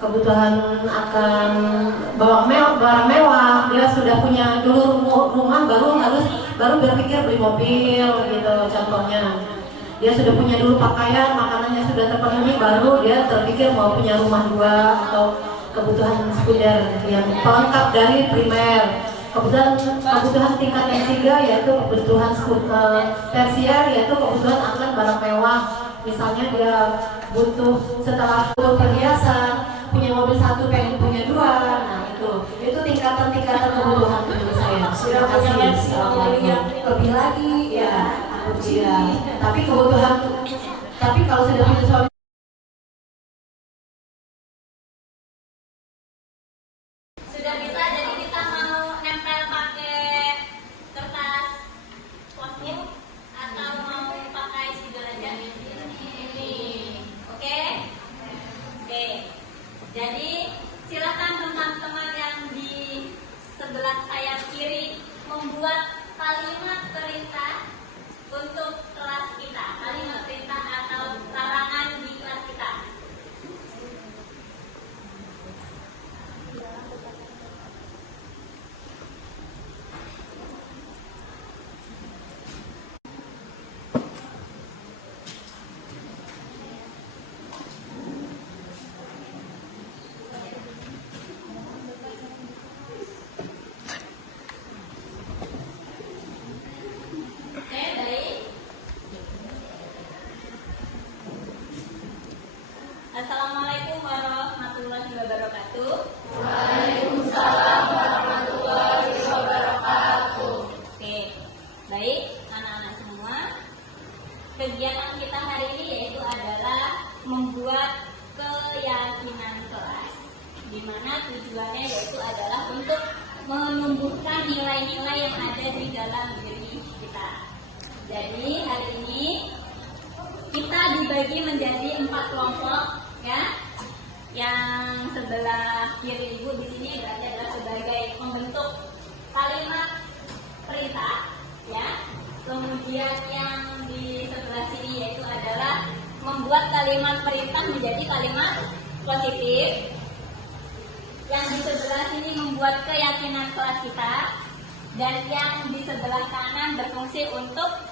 kebutuhan akan barang mewah, dia sudah punya dulu rumah, baru berpikir beli mobil gitu contohnya. Dia sudah punya dulu pakaian, makanannya sudah terpenuhi, baru dia terpikir mau punya rumah 2 atau kebutuhan sekunder yang pelengkap dari primer. Kebutuhan tingkat yang 3 yaitu kebutuhan tersier, yaitu kebutuhan akan barang mewah. Misalnya dia butuh setelah perhiasan, punya mobil 1 pengen punya 2. Nah itu tingkatan-tingkatan kebutuhan menurut saya. Sudah punya versi yang lebih lagi, ya. Iya. Tapi kalau sudah punya suami Sudah bisa, jadi kita mau nempel pakai kertas post-it atau mau pakai spidol aja? Ini, oke? Oke. Jadi silakan teman-teman yang di sebelah saya kiri membuat kalimat perintah untuk kelas kita, kalimat perintah atau larangan di kelas kita. Oke, baik. Assalamualaikum warahmatullahi wabarakatuh. Waalaikumsalam warahmatullahi wabarakatuh. Oke, baik anak-anak semua. Kegiatan kita hari ini yaitu adalah membuat keyakinan kelas, di mana tujuannya yaitu adalah untuk menumbuhkan nilai-nilai yang ada di dalam diri kita. Jadi hari ini kita dibagi menjadi 4 kelompok, ya. Yang sebelah kiri ibu di sini berarti adalah sebagai pembentuk kalimat perintah, ya. Kemudian yang di sebelah sini yaitu adalah membuat kalimat perintah menjadi kalimat positif. Yang di sebelah sini membuat keyakinan kelas kita, dan yang di sebelah kanan berfungsi untuk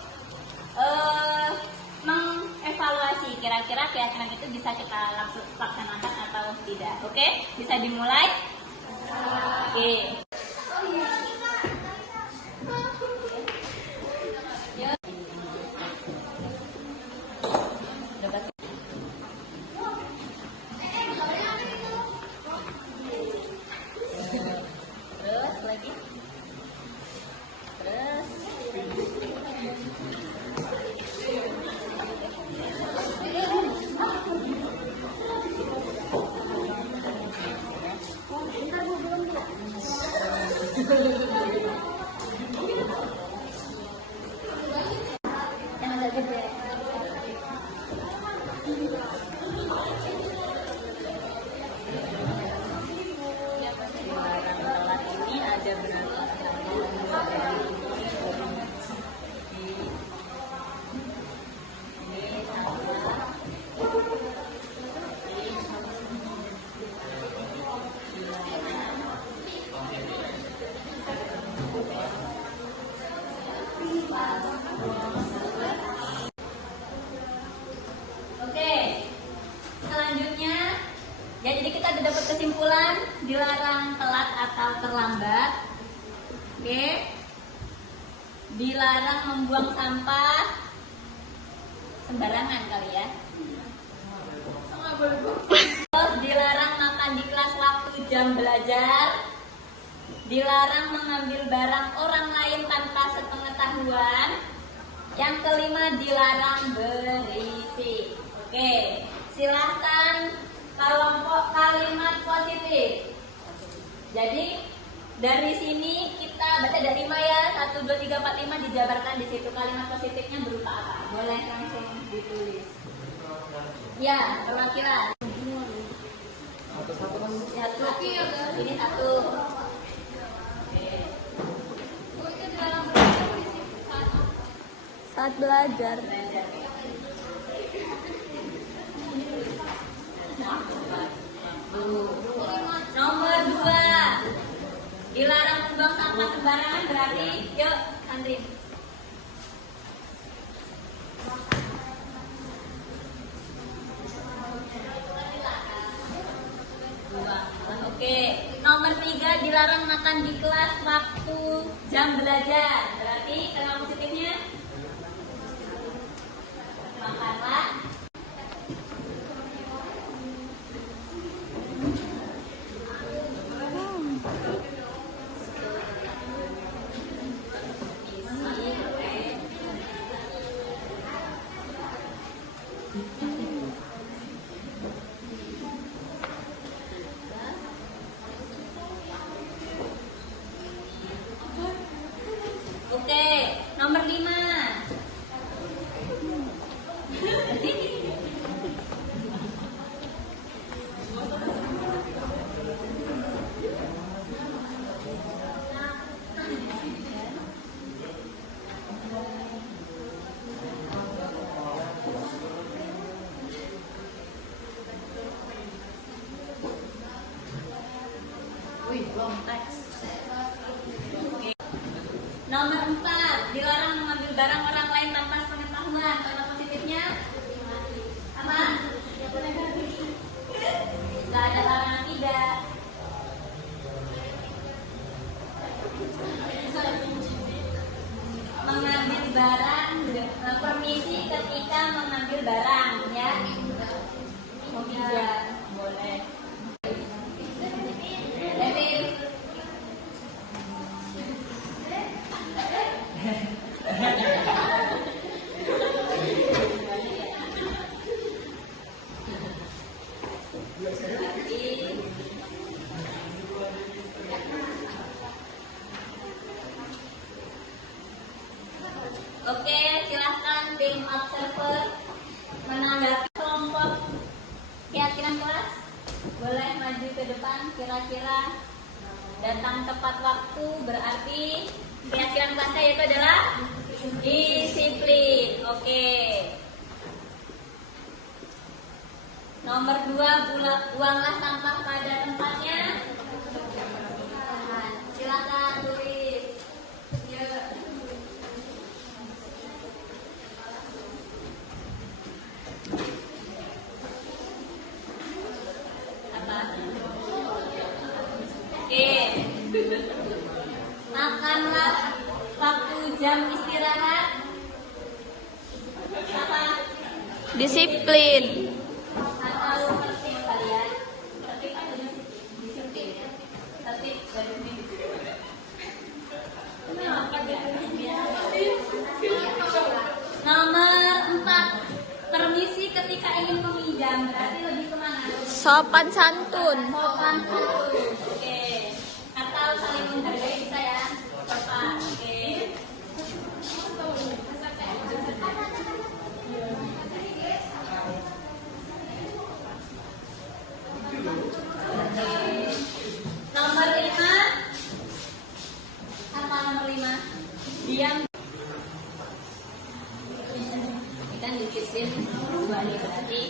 mengevaluasi kira-kira keyakinan itu bisa kita laksanakan atau tidak. Oke, bisa dimulai. Oke. Terus lagi. Terus. Kesimpulan, dilarang telat atau terlambat. Oke. Dilarang membuang sampah sembarangan kali ya. Terus dilarang makan di kelas waktu jam belajar. Dilarang mengambil barang orang lain tanpa sepengetahuan. Yang kelima, dilarang berisik. Oke, silahkan kelompok kalimat positif. Jadi dari sini kita baca dari 5 ya, 1, 2, 3, 4, 5 dijabarkan di situ kalimat positifnya berupa apa? Boleh langsung ditulis. Ya, perwakilan. Satu. Ini satu. Saat belajar. Nomor 2, dilarang membuang sampah sembarangan, berarti yuk Andri. Oke, nomor 3, dilarang makan di kelas waktu jam belajar, berarti kalimat positifnya makanlah. Oke, nomor 5. Nomor 4, dilarang mengambil barang orang lain tanpa sepengetahuan. Kalimat positifnya apa? Tidak ada larangan tidak. Mengambil barang, permisi ketika mengambil barang ya. Meminjam boleh. David. Oke, silahkan tim observer menanggapi kelompok keyakinan kelas. Boleh maju ke depan, kira-kira datang tepat waktu berarti keyakinan kelasnya itu adalah disiplin. Oke. Nomor 2, buanglah sampah pada tempatnya. Silakan tulis. Yuk. Oke. Makanlah waktu jam istirahat. Apa? Disiplin. Atau tertib kalian? Tertib atau disiplin? Tertib dari sini disiplin. Nomor 4, permisi ketika ingin meminjam, berarti lebih kemana? Sopan santun. Sopan santun. Oke. Atau saling menghargai bisa ya. Sopan. Oke. Nomor 5. Apa nomor 5? Diam. Ini kan disiplin 2 nih, berarti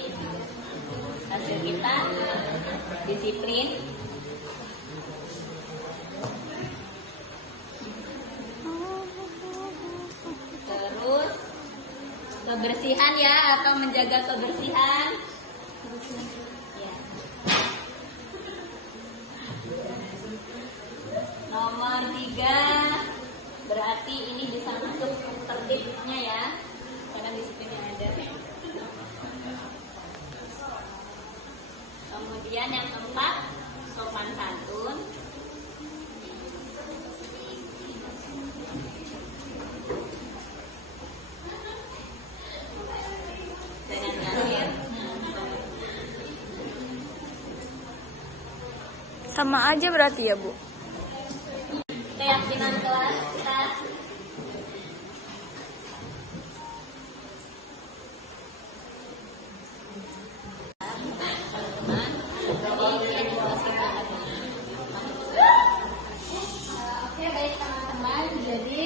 hasil kita disiplin. Terus kebersihan ya, atau menjaga kebersihan. Ya. bintang 3 berarti ini bisa masuk tertibnya ya, karena disiplinnya ada. Kemudian yang keempat, sopan santun. Dan yang terakhir, Sama aja berarti ya, Bu? keyakinan kelas kita. Oke, baik teman-teman. Jadi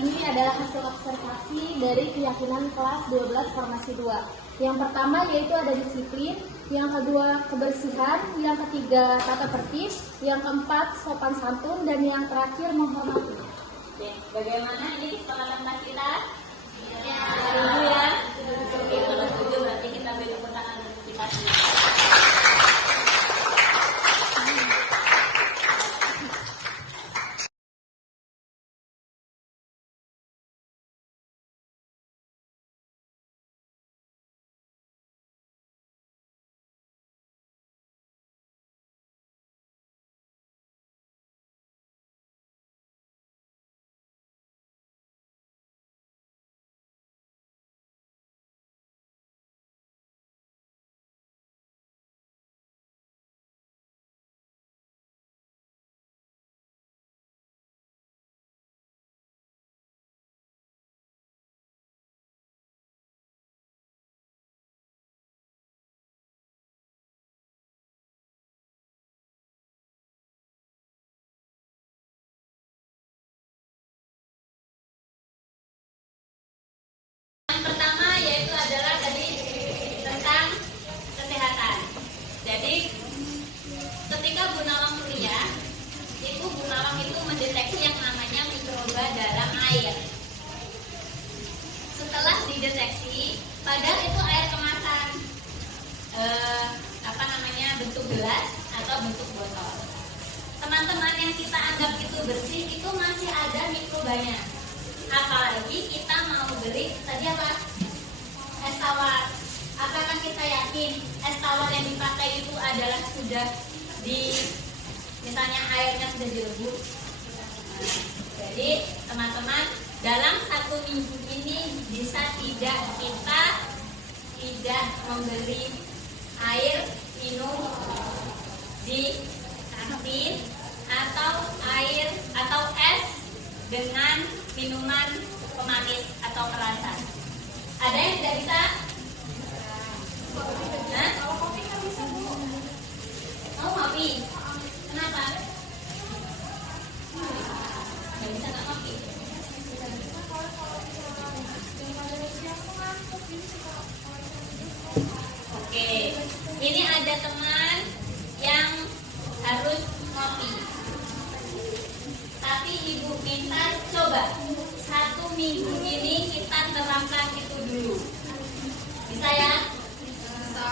ini adalah hasil observasi dari keyakinan kelas 12 Farmasi 2. Yang pertama yaitu ada disiplin, yang kedua kebersihan, yang ketiga tata tertib, yang keempat sopan santun, dan yang terakhir menghormati. Oke, bagaimana ini kesepakatan kelas kita? Ya, setuju ya. Oke, kalau setuju berarti kita beri tepuk tangan untuk kita. Yang pertama yaitu adalah tadi tentang kesehatan. Jadi ketika Bu Nawang kuliah, Bu Nawang itu mendeteksi yang namanya mikroba dalam air. Setelah dideteksi, padahal itu air kemasan bentuk gelas atau bentuk botol. Teman-teman yang kita anggap itu bersih itu masih ada mikrobanya. Apalagi kita mau beli tadi apa? Es tawar. Apakah kita yakin es tawar yang dipakai itu adalah sudah misalnya airnya sudah direbus? Nah, jadi teman-teman dalam 1 minggu ini bisa tidak kita tidak membeli air minum di kantin atau air atau es dengan minuman pemanis atau perasan. Ada yang tidak bisa? Nah? Kalau kopi kan bisa, Bu. Mau kopi? Kenapa? Nggak bisa nggak kopi? Oke, ini ada teman yang harus ngopi. Tapi ibu minta coba 1 minggu ini kita terapkan itu dulu. Bisa ya? Bisa.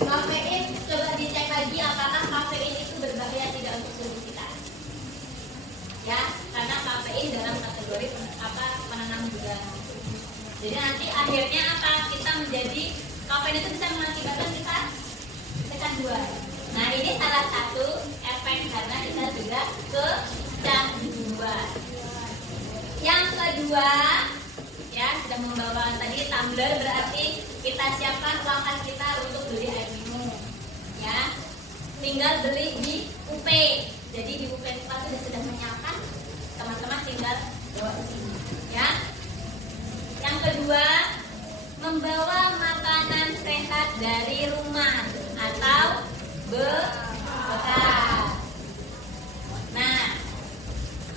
Kafein coba dicek lagi apakah kafein itu berbahaya tidak untuk tubuh kita. Ya, karena kafein dalam kategori penenang juga. Jadi nanti akhirnya apa? Kita menjadi kafein itu bisa mengakibatkan kita kecanduan. Nah, ini salah satu efek karena kita sudah kecanduan. Yang kedua, ya sudah membawa tadi tumbler, berarti kita siapkan uang kas kita untuk beli air minum. Ya, tinggal beli di UP. Jadi di UP sepatu sudah menyiapkan, teman-teman tinggal bawa ke sini. Ya. Yang kedua, membawa makanan sehat dari rumah atau bekal. Nah,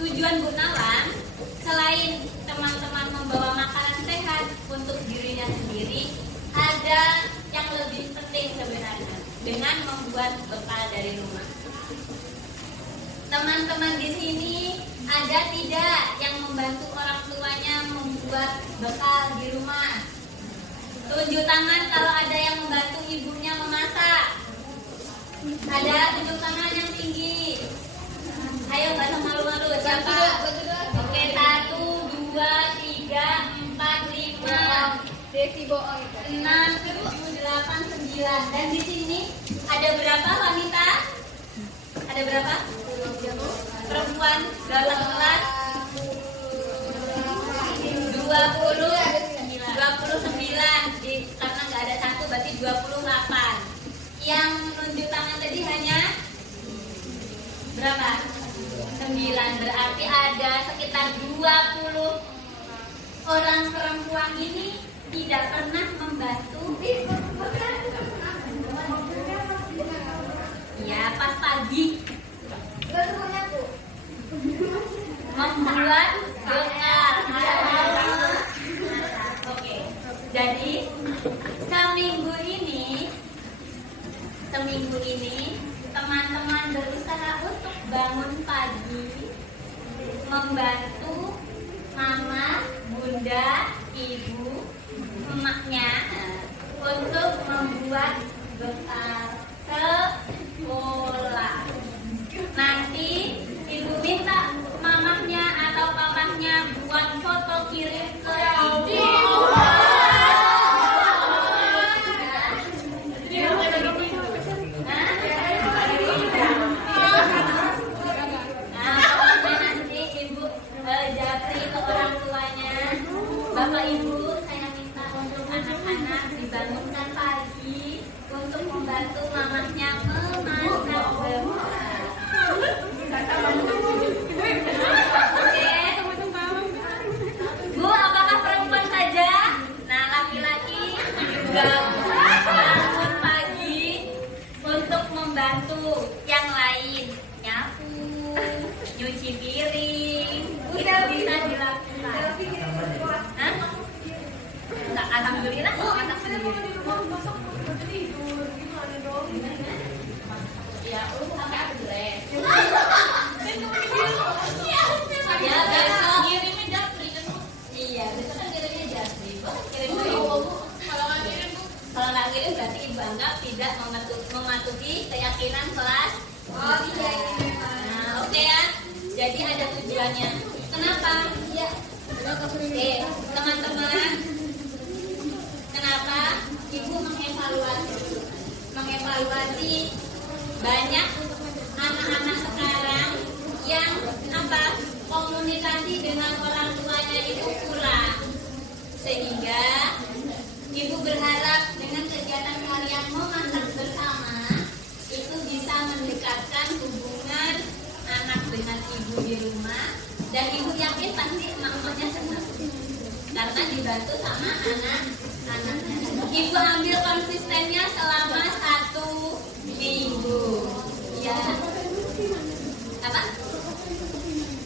tujuan Bu Nawang selain teman-teman membawa makanan sehat untuk dirinya sendiri, ada yang lebih penting sebenarnya dengan membuat bekal dari rumah. Teman-teman di sini ada tidak yang membantu orang tuanya membuat bekal di rumah? Tunjuk tangan kalau ada yang membantu ibunya memasak. Ada, tunjuk tangan yang tinggi. Ayo nggak usah malu-malu. Siapa? Oke, 1, 2, 3, 4, 5, Desi bohong itu. 6, 7, 8, 9. Dan di sini ada berapa wanita? Ada berapa? Perempuan dalam kelas 29. Karena nggak ada 1 berarti 28. Yang nunjuk tangan tadi hanya berapa? 9. Berarti ada sekitar 20 orang perempuan ini tidak pernah membantu. Ya, pas pagi membuat bekal. Oke. Jadi seminggu ini teman-teman berusaha untuk bangun pagi, membantu mama, bunda, ibu, emaknya untuk membuat bekal sekolah. Nanti ibu minta mamahnya atau papahnya buat foto kirim ke ibu. Bapak Ibu, saya minta untuk anak-anak dibangunkan pagi untuk membantu mamahnya memasak bekal. Oke. Bu, apakah perempuan saja? Nah, laki-laki juga bangun pagi untuk membantu yang lain, nyapu, nyuci piring, itu bisa dilakukan. Hah? Enggak, alhamdulillah masak sendiri. Ya, pakai aku dress. Ya, besok kirimnya japri kan? Iya, besok kan kirimnya japri. Kirim dulu. Kalau nggak kirim berarti ibu anggap tidak mematuhi keyakinan kelas. Oh iya, nah, oke ya. Jadi ada tujuannya. Kenapa? Ya. Oke, teman-teman. Kenapa ibu mengevaluasi banyak anak-anak sekarang yang komunikasi dengan orang tuanya itu kurang, sehingga ibu berharap dengan kegiatan kalian memasak bersama itu bisa mendekatkan hubungan anak dengan ibu di rumah, dan ibu yakin pasti emak-emaknya senang karena dibantu sama anak-anaknya. Ibu ambil konsistennya selama 1 minggu. Ya, apa?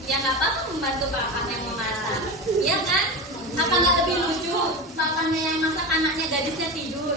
Ya nggak apa-apa membantu papanya yang memasak, ya kan? Apa nggak lebih lucu papanya yang masak, anaknya gadisnya tidur?